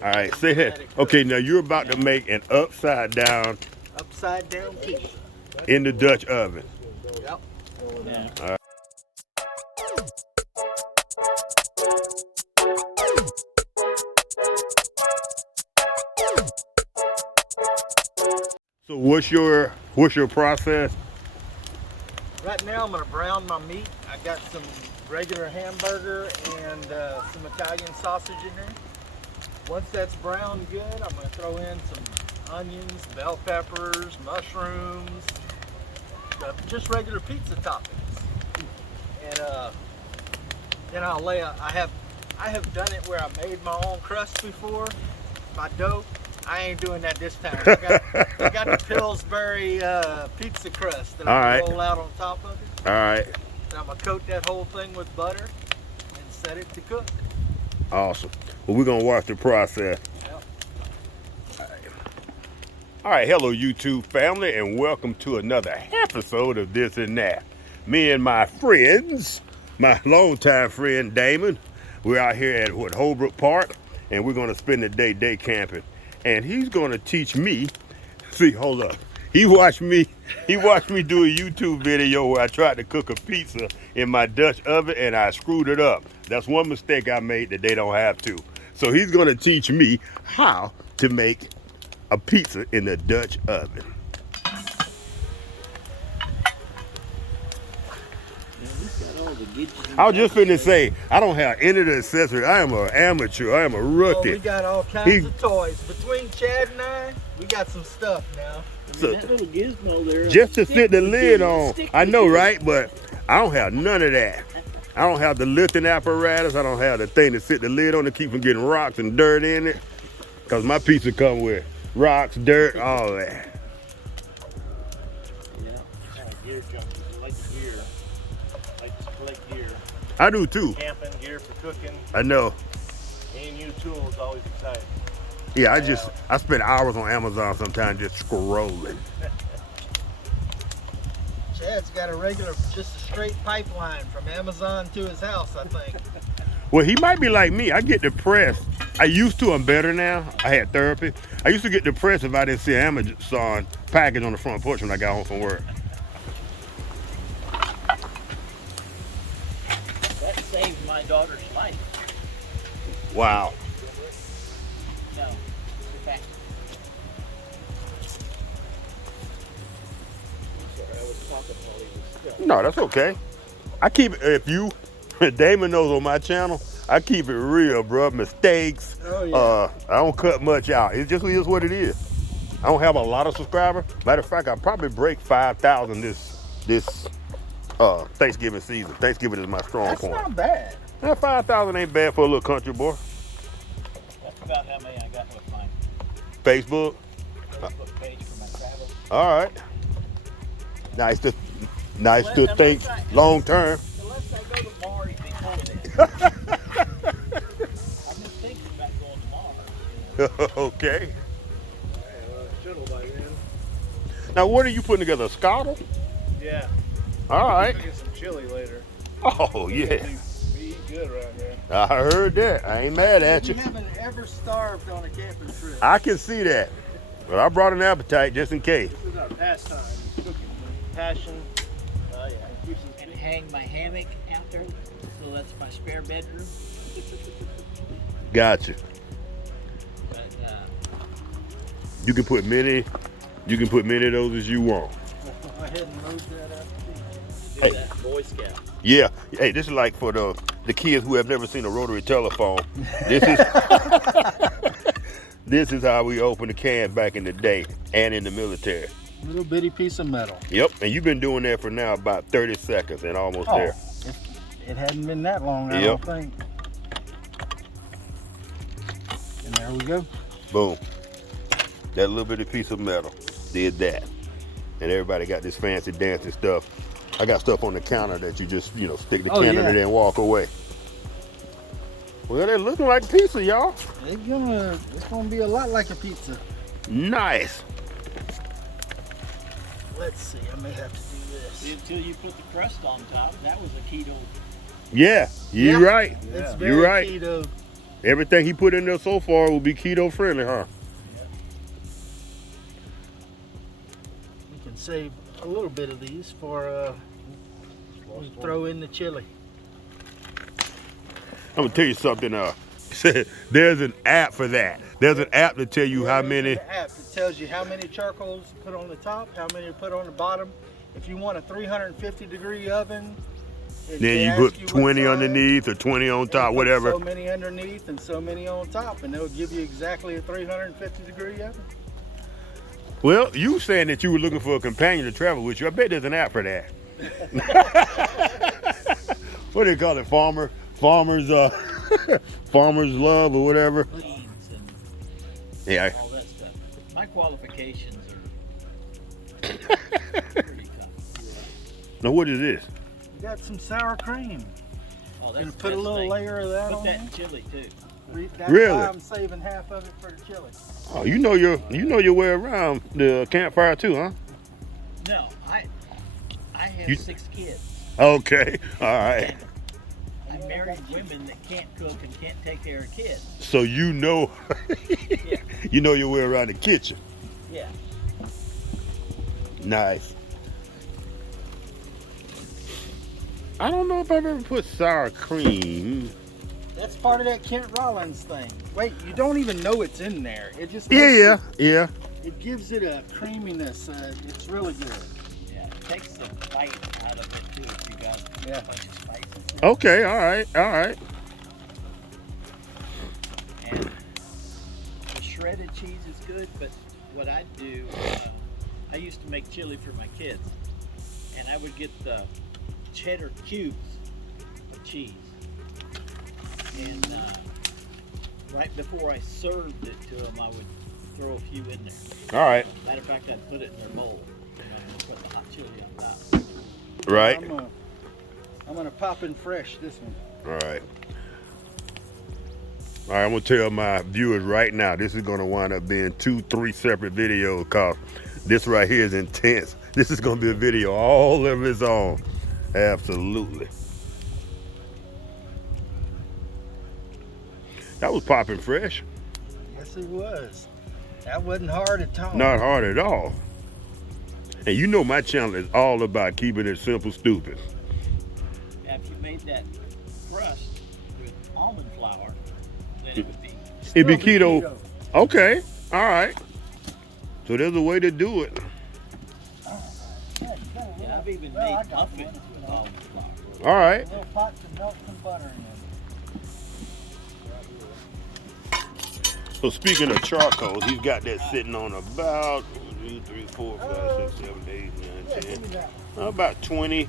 All right, say that. Okay, now you're about to make an upside down pizza. in the Dutch oven. Yep. Yeah. All right. So what's your process? Right now I'm gonna brown my meat. I got some regular hamburger and some Italian sausage in there. Once that's browned good, I'm gonna throw in some onions, bell peppers, mushrooms, just regular pizza toppings. And then I'll lay I have done it where I made my own crust before. My dough, I ain't doing that this time. I got the Pillsbury pizza crust that I'm gonna roll out on top of it. All right. And I'm gonna coat that whole thing with butter and set it to cook. Awesome. Well, we're gonna watch the process. Yep. All right, hello YouTube family, and welcome to another episode of This and That. Me and my friends, my longtime friend Damon, we're out here at Holbrook Park, and we're gonna spend the day camping. And he's gonna teach me. See, hold up. He watched me do a YouTube video where I tried to cook a pizza in my Dutch oven and I screwed it up. That's one mistake I made that they don't have to. So he's gonna teach me how to make a pizza in the Dutch oven. I was just finna say, I don't have any of the accessories. I am an amateur. I am a rookie. Oh, we got all kinds of toys. Between Chad and I, we got some stuff now. So, that little gizmo there. Just to sit the lid on. I know, right? But I don't have none of that. I don't have the lifting apparatus. I don't have the thing to sit the lid on to keep from getting rocks and dirt in it. Because my pizza come with rocks, dirt, all that. Yeah, gear junkies. I like the gear. I like to collect gear. I do too. Camping, gear for cooking. I know. Any new tool is always exciting. Yeah, I spend hours on Amazon sometimes just scrolling. Chad's got just a straight pipeline from Amazon to his house, I think. Well, he might be like me. I get depressed. I used to. I'm better now. I had therapy. I used to get depressed if I didn't see an Amazon package on the front porch when I got home from work. That saved my daughter's life. Wow. No, back. Sorry, I was talking while he was stuck. No, that's okay. I keep it, Damon knows on my channel, I keep it real, bro. Mistakes. Oh, yeah. I don't cut much out. It just is what it is. I don't have a lot of subscribers. Matter of fact, I probably break 5,000 this Thanksgiving season. Thanksgiving is my strong point. That's not bad. That 5,000 ain't bad for a little country boy. That's about how many I got with my Facebook. Facebook page for my travel. All right. Nice to think long term. Unless I go to Mars before then. I've been thinking about going to Mars. Okay. Shuttle by then. Now, what are you putting together? A scuttle? Yeah. All right. Get some chili later. Oh, yeah. Be good around here. I heard that. I ain't mad at you. You haven't ever starved on a camping trip. I can see that. But I brought an appetite just in case. This is our pastime, cooking. Passion. Yeah. And hang my hammock out there, so that's my spare bedroom. Gotcha. But You can put many of those as you want. Go ahead and load that up. do that Boy Scout. Yeah. Hey, this is like for the kids who have never seen a rotary telephone. This is this is how we opened the can back in the day and in the military. Little bitty piece of metal. Yep, and you've been doing that for now about 30 seconds and almost there. It hadn't been that long, I don't think. And there we go. Boom. That little bitty piece of metal did that. And everybody got this fancy dancing stuff. I got stuff on the counter that you just, stick the can under there and walk away. Well, they're looking like pizza, y'all. It's gonna be a lot like a pizza. Nice. Let's see, I may have to do this. Until you put the crust on top, that was a keto. Yeah, you're right. It's You're very right. keto. Everything he put in there so far will be keto friendly, huh? We can save a little bit of these for we throw in the chili. I'm gonna tell you something. There's an app for that. There's an app to tell you how many. The app that tells you how many charcoals to put on the top, how many to put on the bottom. If you want a 350-degree oven, Then you put 20 underneath or 20 on top, whatever. So many underneath and so many on top, and they'll give you exactly a 350-degree oven. Well, you saying that you were looking for a companion to travel with you. I bet there's an app for that. What do they call it? Farmer's love or whatever. Beans and Yeah. all that stuff. My qualifications are pretty tough. Now what is this? You got some sour cream. Oh, Gonna that's put a the little best layer of that thing. on Put there. that in chili too. That's Really? why I'm saving half of it for the chili. Oh, you know your way around the campfire too, huh? No, I have You- 6 kids. Okay. All right. I married women that can't cook and can't take care of kids. So you know Yeah. you know your way around the kitchen. Yeah. Nice. I don't know if I've ever put sour cream. That's part of that Kent Rollins thing. Wait, you don't even know it's in there. It just Yeah. It gives it a creaminess. It's really good. Yeah. It takes the bite out of it too if you got Yeah. a bunch of spices. Okay, all right. And the shredded cheese is good, but what I do, I used to make chili for my kids, and I would get the cheddar cubes of cheese, and right before I served it to them, I would throw a few in there. All right. Matter of fact, I'd put it in their bowl, and I'd put the hot chili on top. Right. I'm gonna pop in fresh this one. All right. All right, I'm gonna tell my viewers right now, this is gonna wind up being 2-3 separate videos because this right here is intense. This is gonna be a video all of its own. Absolutely. That was popping fresh. Yes, it was. That wasn't hard at all. Not hard at all. And you know my channel is all about keeping it simple, stupid. Now, if you made that crust with almond flour, then it would be. It'd be Still keto. Okay. All right. So there's a way to do it. And I've even Well, I made got muffins one. with almond flour. All right. A little pot to melt some butter in there. So speaking of charcoal, he's got that sitting on about 1, 2, 3, 4, 5, 6, 7, 8, 9, 10. About 20,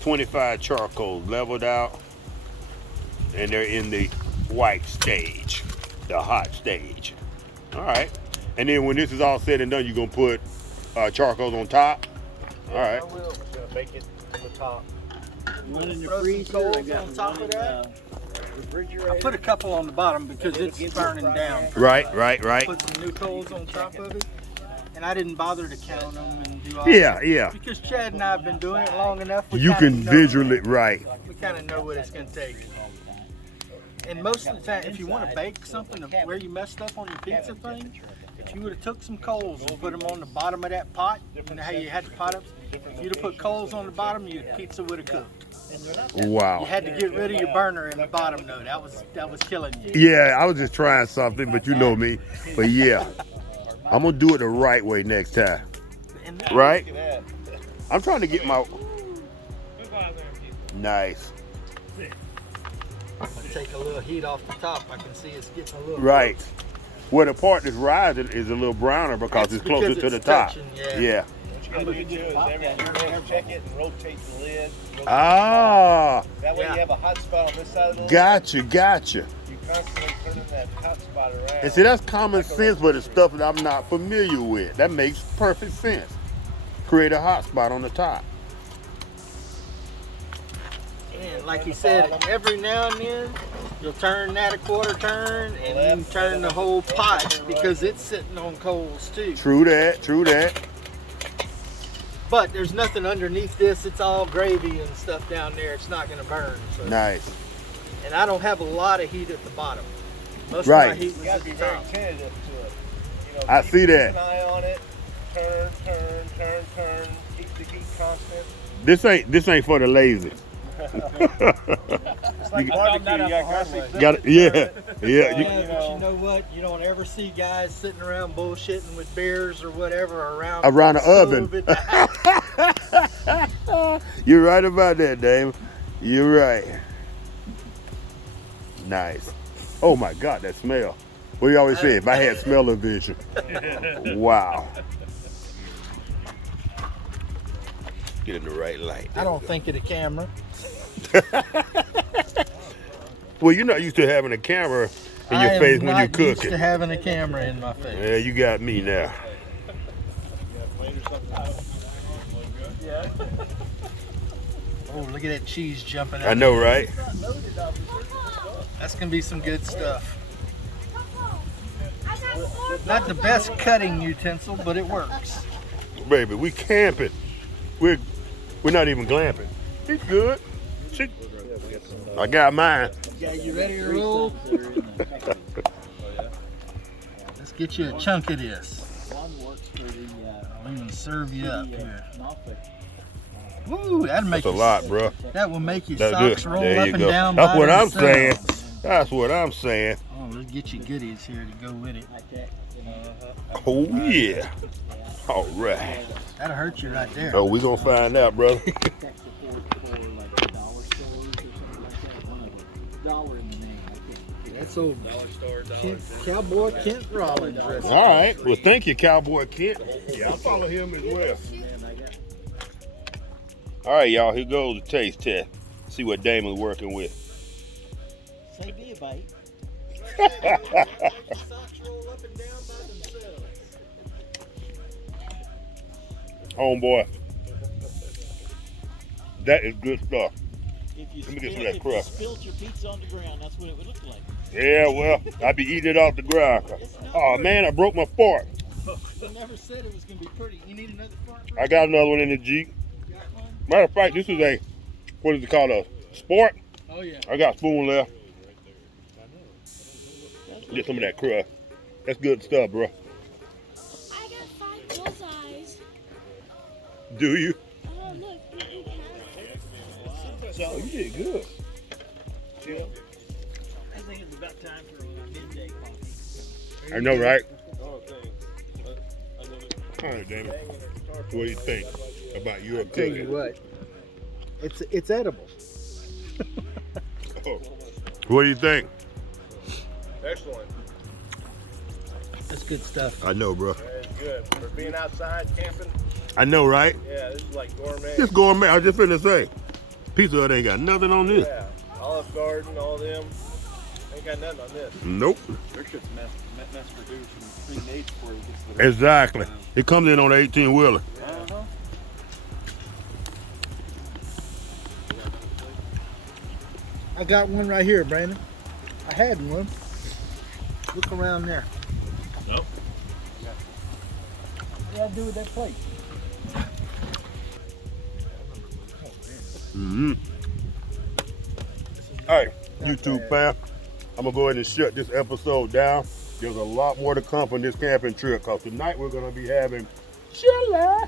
25 charcoal leveled out. And they're in the white stage, the hot stage. All right. And then when this is all said and done, you're going to put charcoal on top. All right. I will. Just gonna bake it to the top. One in the Throw some freezer, I coals got on top one of in that? the refrigerator. I put a couple on the bottom because It'll it's give you a burning fried down. egg. Right. Put some new coals on top of it. And I didn't bother to count them and do all Yeah, that. yeah. Because Chad and I have been doing it long enough. We You kinda can know- visually, right. We kind of know what it's going to take. And most of the time, if you want to bake something of where you messed up on your pizza thing, if you would have took some coals and put them on the bottom of that pot, you know how you had the pot up? If you'd have put coals on the bottom, your pizza would have cooked. You Wow. had to get rid of your burner in the bottom though. That was killing you. Yeah, I was just trying something, but you know me. But yeah, I'm going to do it the right way next time. And Right? I'm trying to get my... Nice. take a little heat off the top. I can see it's getting a little Right. Where the part that's rising is a little browner because That's it's closer because to the it's top. touching, yeah. Yeah. What you're gonna do is every year check it and rotate the lid. Ah, That way Yeah. you have a hot spot on this side of the lid. gotcha. You constantly turning that hot spot around. And see, that's common sense, but it's stuff that I'm not familiar with. That makes perfect sense. Create a hot spot on the top. And like he said, every now and then you'll turn that a quarter turn and you turn the whole pot because it's sitting on coals too. True that. But there's nothing underneath this. It's all gravy and stuff down there. It's not going to burn. So. Nice. And I don't have a lot of heat at the bottom. Most Right. of my heat You was gotta at be the very top. attentive to it. You know, I keep see that. an eye on it. Turn. Keep the heat constant. This ain't for the lazy. It's like barbecue. You got to Got it. Yeah. Yeah. Yeah, You- but you know what? You don't ever see guys sitting around bullshitting with beers or whatever around Around the stove oven. at the house. You're right about that, Dave. You're right. Nice. Oh my God, that smell. What do you always say? If I had smell-o-vision. Wow. Get in the right light. I don't think of the camera. Well, you're not used to having a camera in your I am face when you're not used cooking. to having a camera in my face. Yeah, you got me now. Oh, look at that cheese jumping out. I know, right? That's gonna be some good stuff. Not the best cutting utensil, but it works. Baby, we camping. We're not even glamping. It's good. I got mine. Yeah, you ready to roll? Let's get you a chunk of this. One works for the I'll even serve you up here. Moffat. Woo, that'll make That's a you, lot, bro. that will make your That's socks good. roll There up you and go. down. That's by what I'm saying. themselves. That's what I'm saying. Oh, let's get you goodies here to go with it. Oh yeah. All right. That'll hurt you right there. Oh, we gonna find out, brother. Tech support for like the dollar stores or something like that. One of them. Dollar in the name. I can't. That's old Cowboy Kent Rollins recipe. All right. Well, thank you, Cowboy Kent. Yeah, I'll follow him as well. All right, y'all. Here goes the taste test. See what Damon's working with. Say be a bite. Socks roll up and down by themselves. Homeboy. That is good stuff. If you, Let me get some of spill- that if you crust. spilled your pizza on the ground, that's what it would look like. Yeah, well, I be eating it off the ground. Oh man, I broke my fork. I never said it was gonna be pretty. You need another fork? I got another one in the Jeep. Matter of fact, this is a, what is it called, a Sport? Oh yeah. I got a spoon left. Get some of that crust. That's good stuff, bro. I got 5 bullseyes. Do you? Oh, look, you can. So you did good. I think it's about time for a midday coffee. I know, right? All right, Damon. What do you think about your Tell you cooking? what, it's edible. Oh. What do you think? Excellent. That's good stuff. I know, bro. It's good. For being outside camping, I know, right? yeah, this is like gourmet. This gourmet, I was just finna say. Pizza Hut ain't got nothing on this. Yeah. Olive Garden, all them. Ain't got nothing on this. Nope. Their shit's mass produced and pre-made for you. Just the- Exactly. It comes in on an 18-wheeler. Uh-huh. I got one right here, Brandon. I had one. Look around there. Nope. What did I do with that plate? Mm-hmm. All right, YouTube fam, I'm gonna go ahead and shut this episode down. There's a lot more to come from this camping trip, because tonight we're gonna be having chili.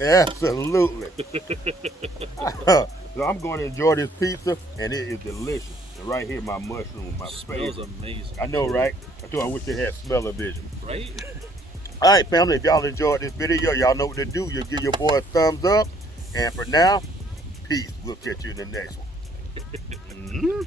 Absolutely. So I'm going to enjoy this pizza, and it is delicious. And right here, my mushroom, my Smells favorite. amazing. I know, right? I wish they had smell-o-vision. Right? All right, family, if y'all enjoyed this video, y'all know what to do. You'll give your boy a thumbs up. And for now, peace. We'll catch you in the next one. Mhm.